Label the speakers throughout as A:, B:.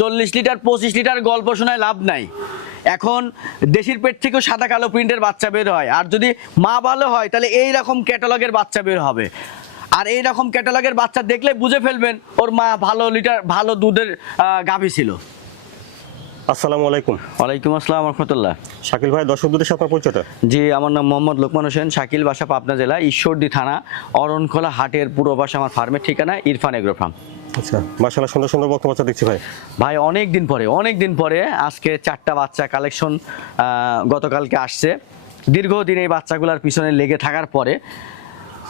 A: চল্লিশ লিটার পঁচিশ লিটার গল্প শোনায় লাভ নাই। এখন দেশির পেট থেকেও সাদা কালো প্রিন্টের বাচ্চা বের হয়। আর যদি মা ভালো হয় তাহলে এই রকম ক্যাটালগের বাচ্চা বের হবে। আর এই রকম ক্যাটালগের বাচ্চা দেখলে বুঝে ফেলবেন ওর মা ভালো লিটার ভালো দুধের গাভী ছিল।
B: আসসালামু আলাইকুম।
A: ওয়ালাইকুম আসসালাম রহমতুল্লাহ।
B: শাকিল ভাই দর্শকদের সাথে আপনার পরিচয়টা?
A: জি আমার নাম মোহাম্মদ লোকমান হোসেন শাকিল বাসা পাবনা জেলা ঈশ্বরদী থানা অরণখোলা হাটের পূর্ব পাশে আমার ফার্মের ঠিকানা ইরফান এগ্রো ফার্ম
B: আচ্ছা। মাশাআল্লাহ, সুন্দর সুন্দর বক্তব্য বাচ্চা দেখছি ভাই।
A: ভাই অনেক দিন পরে অনেক দিন পরে আজকে চারটা বাচ্চা কালেকশন গতকালকে আসছে। দীর্ঘদিন এই বাচ্চাগুলোর পিছনে লেগে থাকার পরে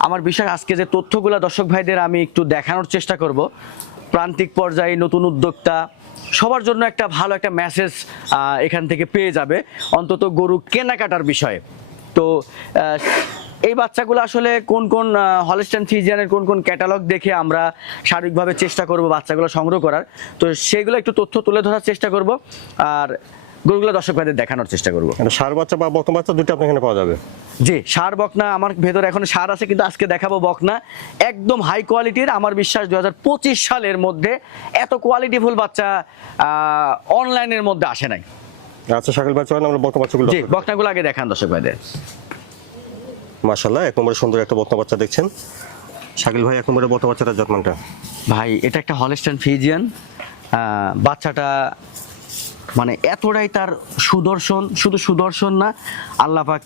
A: আমার বিশ্বাস আজকে যে তথ্যগুলো দর্শক ভাইদের আমি একটু দেখানোর চেষ্টা করব। প্রান্তিক পর্যায়ে নতুন উদ্যোক্তা, সবার জন্য একটা ভালো একটা মেসেজ এখান থেকে পেয়ে যাবে। অন্তত গরু কেনাকাটার বিষয়ে। তো এই বাচ্চাগুলো আসলে কোন কোন হলস্টান ফিজিয়ানের কোন কোন ক্যাটালগ দেখে আমরা শারীরিকভাবে চেষ্টা করব বাচ্চাগুলো সংগ্রহ করার। তো সেগুলো একটু তথ্য তুলে ধরার চেষ্টা করব আর গরুগুলো দর্শক ভাইদের দেখানোর চেষ্টা করব।
B: এটা সার বাচ্চা বা বক্তব্য বাচ্চা দুটো আপনার এখানে পাওয়া যাবে?
A: জি সার বকনা আমার ভেতরে এখন সার আছে কিন্তু আজকে দেখাবো বকনা। একদম হাই কোয়ালিটির আমার বিশ্বাস দুই হাজার পঁচিশ সালের মধ্যে এত কোয়ালিটিফুল বাচ্চা অনলাইনের মধ্যে আসে নাই।
B: আচ্ছা চলেন আমরা বক্তব্য বাচ্চাগুলো
A: জি বকনাগুলো আগে দেখান দর্শক ভাইদের।
B: মাশাআল্লাহ, এক নম্বরে সুন্দর একটা বক্তব্য বাচ্চা দেখছেন। শাকিল ভাই, এক নম্বরে বক্তব্য বাচ্চাটা যত্নটা?
A: ভাই, এটা একটা হলস্টান ফিজিয়ান বাচ্চাটা মানে এতটাই তার সুদর্শন, শুধু সুদর্শন না, আল্লাহ পাক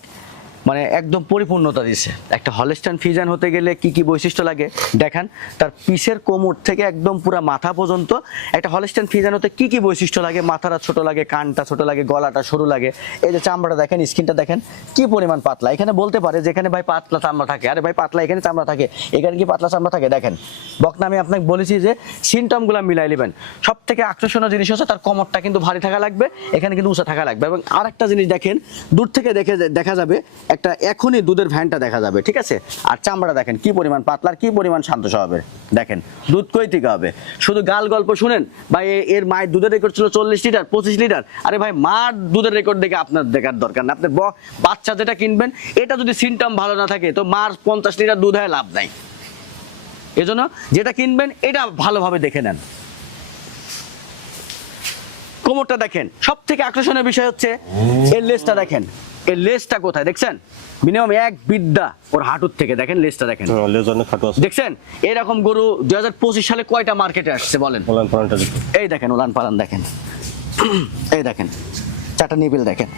A: মানে একদম পরিপূর্ণতা দিছে। একটা হলস্টান ফিজান হতে গেলে কি কি বৈশিষ্ট্য লাগে? দেখেন, তার পিসের কোমর থেকে একদম পুরো মাথা পর্যন্ত একটা হলস্টান ফিজান হতে কি কি বৈশিষ্ট্য লাগে? মাথাটা ছোট লাগে, কানটা ছোট লাগে, গলাটা সরু লাগে। এই যে চামড়াটা দেখেন, স্কিনটা দেখেন, কি পরিমাণ পাতলা। এখানে বলতে পারে যে এখানে ভাই পাতলা চামড়া থাকে। আরে ভাই পাতলা, এখানে চামড়া থাকে। এখানে কি পাতলা চামড়া থাকে? দেখেন। বকনা আমি আপনাকে বলেছি যে সিমটমগুলো মিলাই নেবেন। সব থেকে আকর্ষণীয় জিনিস হচ্ছে তার কোমরটা কিন্তু ভারী থাকা লাগবে, এখানে কিন্তু উঁচা থাকা লাগবে। এবং আরেকটা জিনিস দেখেন, দূর থেকে দেখে দেখা যাবে একটা এখনই দুধের ভ্যানটা দেখা যাবে, ঠিক আছে? আর চামড়া দেখেন, কি পরিমাণ পাতলার কি পরিমাণ শান্ত স্বভাবের। দেখেন, দুধ কই থেকে হবে? শুধু গাল গল্প শুনেন, ভাই এর মায়ের দুধের রেকর্ড ছিল চল্লিশ লিটার, পঁচিশ লিটার। আরে ভাই, মার দুধের রেকর্ড দেখে আপনার দেখার দরকার না। আপনার বাচ্চা যেটা কিনবেন, এটা যদি সিমটম ভালো না থাকে, তো মার পঞ্চাশ লিটার দুধ হয়, লাভ নাই। এজন্য যেটা কিনবেন, এটা ভালোভাবে দেখে নেন। কোমরটা দেখেন সব থেকে আকর্ষণীয় বিষয় হচ্ছে, এর লেজটা দেখেন। এর লেজটা কোথায় দেখছেন? মিনিমাম এক বিদ্যা ওর হাঁটুর থেকে। দেখেন লেজটা দেখেন।
B: খাটো
A: দেখছেন? এরকম গরু দুই হাজার পঁচিশ সালে কয়টা মার্কেটে আসছে বলেন? এই দেখেন ওলান পালান দেখেন। এই দেখেন চারটা নিবিল দেখেন।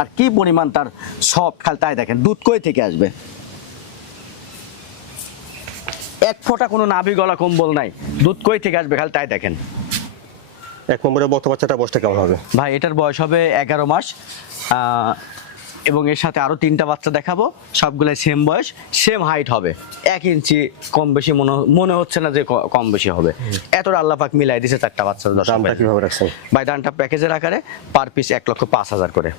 A: আর কি পরিমাণ তার সব খাল তাই দেখেন দুধ কই থেকে আসবে? এক ফোঁটা কোনো নাভি গলা কম্বল নাই। দুধ কই থেকে আসবে খালি তাই দেখেন।
B: এক নম্বরে বক্তব্য বাচ্চাটা বসটা কেমন হবে?
A: ভাই এটার বয়স হবে এগারো মাস। এবং এর সাথে আরও তিনটা বাচ্চা দেখাবো। সবগুলাই সেম বয়স সেম হাইট হবে। এক ইঞ্চি কম বেশি মনে মনে হচ্ছে না যে কম বেশি হবে। এতটা আল্লাহ পাক মিলাই দিছে চারটা বাচ্চা দশ
B: দামটা কীভাবে রাখছেন?
A: ভাই দানটা প্যাকেজের আকারে পার পিস এক লক্ষ পাঁচ হাজার করে।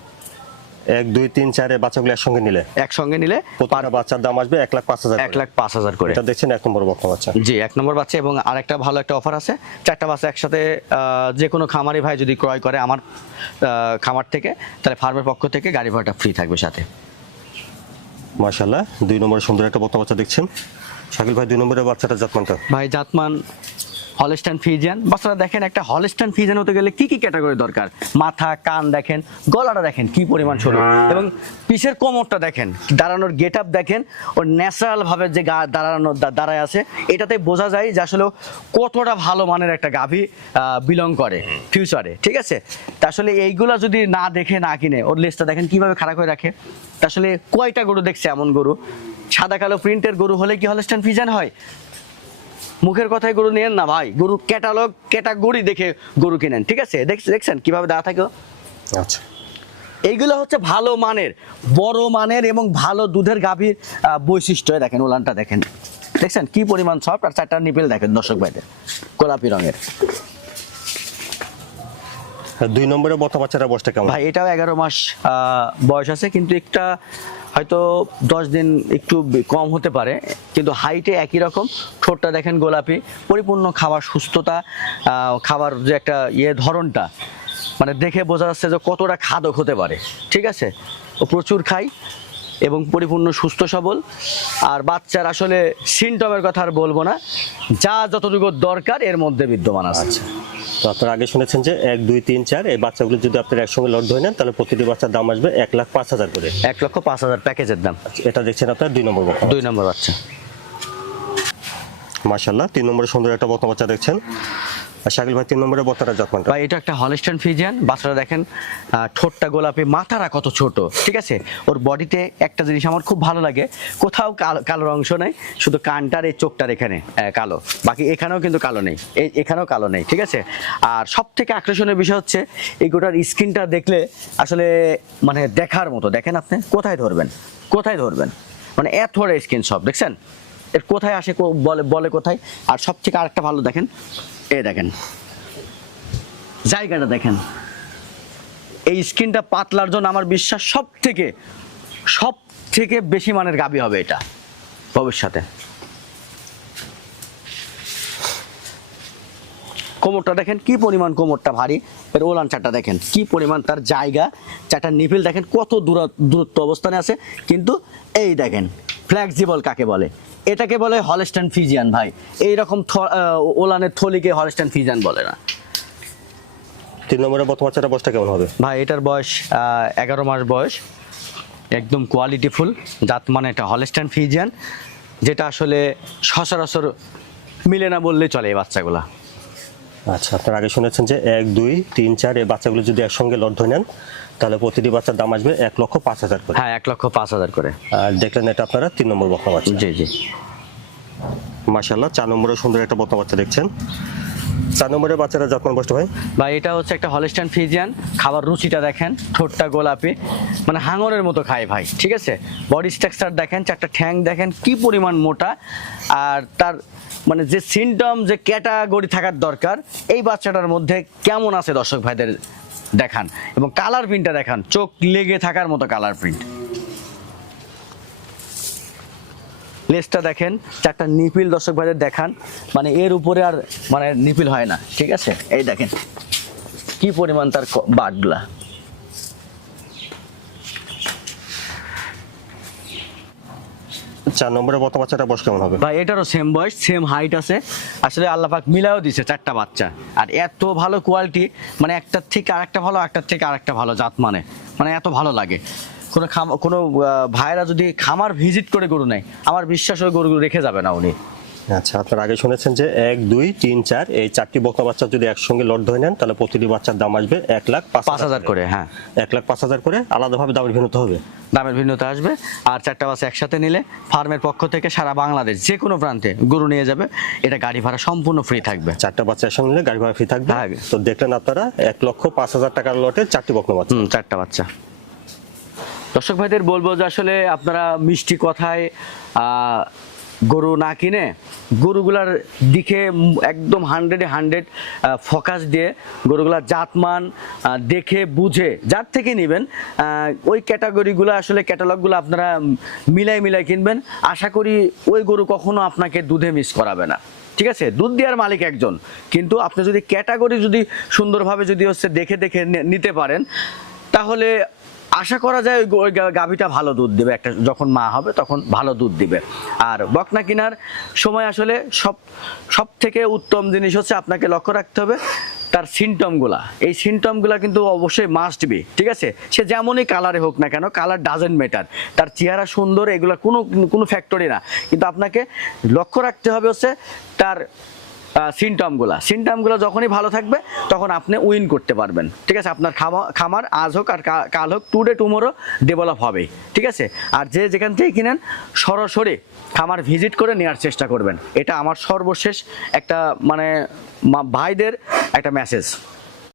B: এক দুই তিন চারে বাচ্চাগুলো একসঙ্গে নিলে?
A: একসঙ্গে নিলে
B: প্রত্যেকটা বাচ্চার দাম আসবে এক লাখ পাঁচ হাজার
A: এক লাখ পাঁচ হাজার করে।
B: এটা দেখছেন এক নম্বর বক্তব্য বাচ্চা।
A: জি এক নম্বর বাচ্চা এবং আরেকটা ভালো একটা অফার আছে। চারটা বাচ্চা একসাথে যে কোনো খামারি ভাই যদি ক্রয় করে আমার খামার থেকে তাহলে ফার্মের পক্ষ থেকে গাড়ি ভাড়াটা ফ্রি থাকবে সাথে।
B: মাশাআল্লাহ দুই নম্বরে সুন্দর একটা বক্তব্য বাচ্চা দেখছেন। শাকিল ভাই দুই নম্বরের বাচ্চাটা যত্নটা
A: ভাই জাতমান হলস্টান ফিজিয়ান বাচ্চারা দেখেন একটা হলস্টান ফিজিয়ান হতে গেলে কি কি ক্যাটাগরি দরকার? মাথা কান দেখেন গলাটা দেখেন কি পরিমাণ সরু এবং পিসের কোমরটা দেখেন দাঁড়ানোর গেট আপ দেখেন ওর ন্যাচারাল ভাবে যে গা দাঁড়ানো দাঁড়ায় আছে এটাতে বোঝা যায় যে আসলে কতটা ভালো মানের একটা গাভী বিলং করে ফিউচারে ঠিক আছে? তা আসলে এইগুলো যদি না দেখে না কিনে ওর লিস্টটা দেখেন কীভাবে খারাপ হয়ে রাখে? তা আসলে কয়টা গরু দেখছে এমন গরু? সাদা কালো প্রিন্টের গরু হলে কি হলস্টান ফিজান হয়? মুখের কথায় গরু নেন না ভাই। গরু ক্যাটালগ ক্যাটাগরি দেখে গরু কিনেন ঠিক আছে? দেখছেন দেখছেন কীভাবে দেওয়া থাকে
B: আচ্ছা।
A: এইগুলো হচ্ছে ভালো মানের বড় মানের এবং ভালো দুধের গাভীর বৈশিষ্ট্য। দেখেন উলানটা দেখেন। দেখছেন কি পরিমাণ সফট আর চারটা নিপেল দেখেন দর্শক ভাইদের গোলাপি রঙের।
B: দুই নম্বরে বক্তব্য বাচ্চাটা বসটা কেমন?
A: ভাই এটাও এগারো মাস বয়স আছে কিন্তু একটা হয়তো দশ দিন একটু কম হতে পারে, কিন্তু হাইটে একই রকম। ঠোঁটটা দেখেন গোলাপি, পরিপূর্ণ খাবার সুস্থতা খাবার যে একটা ইয়ে ধরনটা মানে দেখে বোঝা যাচ্ছে যে কতটা খাদক হতে পারে। ঠিক আছে? ও প্রচুর খায় এবং পরিপূর্ণ সুস্থ সবল। আর বাচ্চার আসলে সিনটমের কথা আর বলব না। যা যতটুকু দরকার, এর মধ্যে বিদ্যমান আছে।
B: তো আপনারা আগে শুনেছেন যে এক দুই তিন চার এই বাচ্চাগুলো যদি আপনারা একসঙ্গে লট ধরে নেন তাহলে প্রতিটি বাচ্চার দাম আসবে এক লাখ পাঁচ হাজার করে।
A: এক লক্ষ পাঁচ হাজার প্যাকেজের দাম।
B: এটা দেখছেন আপনার দুই নম্বর
A: দুই নম্বর বাচ্চা।
B: মাশাল্লাহ তিন নম্বরে সুন্দর একটা বকনা বাচ্চা দেখছেন। আর শাকিল ভাই তিন নম্বরে বকনাটা যত্নটা।
A: বা এটা একটা হলিস্টান ফিজিয়ান বাচ্চারা দেখেন ঠোঁটটা গোলাপি মাথারা কত ছোট, ঠিক আছে? ওর বডিতে একটা জিনিস আমার খুব ভালো লাগে, কোথাও কালো অংশ নেই, শুধু কানটার এই চোখটার এখানে কালো। বাকি এখানেও কিন্তু কালো নেই এখানেও কালো নেই, ঠিক আছে? আর সব থেকে আকর্ষণীয় বিষয় হচ্ছে, এই গোটার স্কিনটা দেখলে আসলে মানে দেখার মতো, দেখেন আপনি, কোথায় ধরবেন কোথায় ধরবেন? মানে এত স্কিন সব, দেখছেন? এর কোথায় আসে বলে বলে কোথায়? আর সব থেকে আরেকটা ভালো দেখেন এ দেখেন। জায়গাটা দেখেন। এই স্কিনটা পাতলার জন্য আমার বিশ্বাস সব থেকে সব থেকে বেশি মানের গাবি হবে এটা ভবিষ্যতে। কোমরটা দেখেন, কি পরিমাণ কোমরটা ভারী। এর ওলান চারটা দেখেন, কি পরিমাণ তার জায়গা। চারটা নিপিল দেখেন, কত দূর দূরত্ব অবস্থানে আছে। কিন্তু এই দেখেন ফ্লেক্সিবল কাকে বলে? এটাকে বলে হলস্টান ফিজিয়ান ভাই। এইরকম থ- ওলানের থলিকে হলস্টান ফিজিয়ান বলে না।
B: তিন নম্বরে বকনা বাচ্চাটা বয়সটা কেমন হবে?
A: ভাই এটার বয়স এগারো মাস বয়স। একদম কোয়ালিটিফুল জাত মানে এটা হলস্টাইন ফিজিয়ান যেটা আসলে সচরাচর মিলে না বললেই চলে এই বাচ্চাগুলা।
B: আচ্ছা আপনারা আগে শুনেছেন যে এক দুই তিন চার এই বাচ্চাগুলো যদি একসঙ্গে লট ধরে নেন তাহলে প্রতিটি বাচ্চার দাম আসবে এক লক্ষ পাঁচ হাজার করে।
A: হ্যাঁ এক লক্ষ পাঁচ হাজার করে।
B: আর দেখলেন এটা আপনারা তিন নম্বর বকনা বাচ্চা।
A: জি জি।
B: মাশাল্লাহ চার নম্বরে সুন্দর একটা বকনা বাচ্চা দেখছেন। চার নম্বরের বাচ্চারা যত্ন বসতে ভাই
A: ভাই এটা হচ্ছে একটা হলস্টাইন ফিজিয়ান খাবার রুচিটা দেখেন ঠোঁটটা গোলাপি। মানে হাঙরের মতো খায় ভাই ঠিক আছে? বডি স্ট্রাকচার দেখেন চারটা ঠ্যাং দেখেন কি পরিমাণ মোটা। আর তার মানে যে সিমটম যে ক্যাটাগরি থাকার দরকার এই বাচ্চাটার মধ্যে কেমন আছে দর্শক ভাইদের দেখান। এবং কালার প্রিন্টটা দেখান। চোখ লেগে থাকার মতো কালার প্রিন্ট লেসটা দেখেন, চারটা নিপিল দর্শক ভাইদের দেখান। মানে এর উপরে আর মানে নিপিল হয় না, ঠিক আছে? এই দেখেন, কি পরিমাণ তার বাটগুলা।
B: চার নম্বরের কত বাচ্চাটা বয়স কেমন হবে?
A: ভাই, এটারও সেম বয়স সেম হাইট আছে। আসলে আল্লাহ পাক মিলাও দিছে চারটা বাচ্চা। আর এত ভালো কোয়ালিটি মানে একটার থেকে আরেকটা ভালো একটার থেকে আরেকটা ভালো জাত মানে। মানে এত ভালো লাগে। কোনো খাম কোনো ভাইয়েরা যদি খামার ভিজিট করে গরু নেয়, আমার বিশ্বাস ওই গরু রেখে যাবে না উনি।
B: আচ্ছা আপনারা আগে শুনেছেন যে এক দুই তিন চার এই চারটি বকনা বাচ্চা যদি একসঙ্গে লট ধরে নেন তাহলে প্রতিটি বাচ্চার দাম আসবে এক লাখ
A: পাঁচ হাজার করে। হ্যাঁ।
B: এক লাখ পাঁচ হাজার করে আলাদাভাবে দামের ভিন্নতা হবে?
A: দামের ভিন্নতা আসবে আর চারটা বাস একসাথে নিলে ফার্মের পক্ষ থেকে সারা বাংলাদেশ যে কোনো প্রান্তে গরু নিয়ে যাবে এটা গাড়ি ভাড়া সম্পূর্ণ ফ্রি থাকবে।
B: চারটা বাচ্চা একসঙ্গে নিলে গাড়ি ভাড়া ফ্রি থাকবে।
A: হ্যাঁ।
B: তো দেখলেন আপনারা এক লক্ষ পাঁচ হাজার টাকার লটে চারটি বকনা বাচ্চা।
A: চারটা বাচ্চা। দর্শক ভাইদের বলব যে আসলে আপনারা মিষ্টি কথায় গরু না কিনে গরুগুলার দিকে একদম হান্ড্রেডে হান্ড্রেড ফোকাস দিয়ে গরুগুলার জাতমান দেখে, বুঝে, যার থেকে নেবেন ওই ক্যাটাগরিগুলো আসলে ক্যাটালগুলো আপনারা মিলাই মিলাই কিনবেন। আশা করি ওই গরু কখনো আপনাকে দুধে মিস করাবে না। ঠিক আছে? দুধ দেওয়ার মালিক একজন। কিন্তু আপনি যদি ক্যাটাগরি যদি সুন্দরভাবে যদি হচ্ছে দেখে দেখে নিতে পারেন, তাহলে আশা করা যায় ওই গাভীটা ভালো দুধ দেবে। একটা যখন মা হবে তখন ভালো দুধ দিবে। আর বকনা কেনার সময় আসলে সব সব থেকে উত্তম জিনিস হচ্ছে আপনাকে লক্ষ্য রাখতে হবে তার সিমটমগুলা এই সিমটমগুলা কিন্তু অবশ্যই মাস্ট বি ঠিক আছে? সে যেমনই কালারে হোক না কেন কালার ডাজেন্ট ম্যাটার তার চেহারা সুন্দর, এগুলো কোনো কোনো ফ্যাক্টরি না। কিন্তু আপনাকে লক্ষ্য রাখতে হবে হচ্ছে তার সিমটমগুলা সিমটমগুলো যখনই ভালো থাকবে, তখন আপনি উইন করতে পারবেন। ঠিক আছে? আপনার খামা খামার আজ হোক আর কাল হোক টুডে টুমোরো ডেভেলপ হবে ঠিক আছে? আর যে যেখান থেকে কিনেন, সরাসরি খামার ভিজিট করে নেওয়ার চেষ্টা করবেন। এটা আমার সর্বশেষ একটা মানে ভাইদের একটা মেসেজ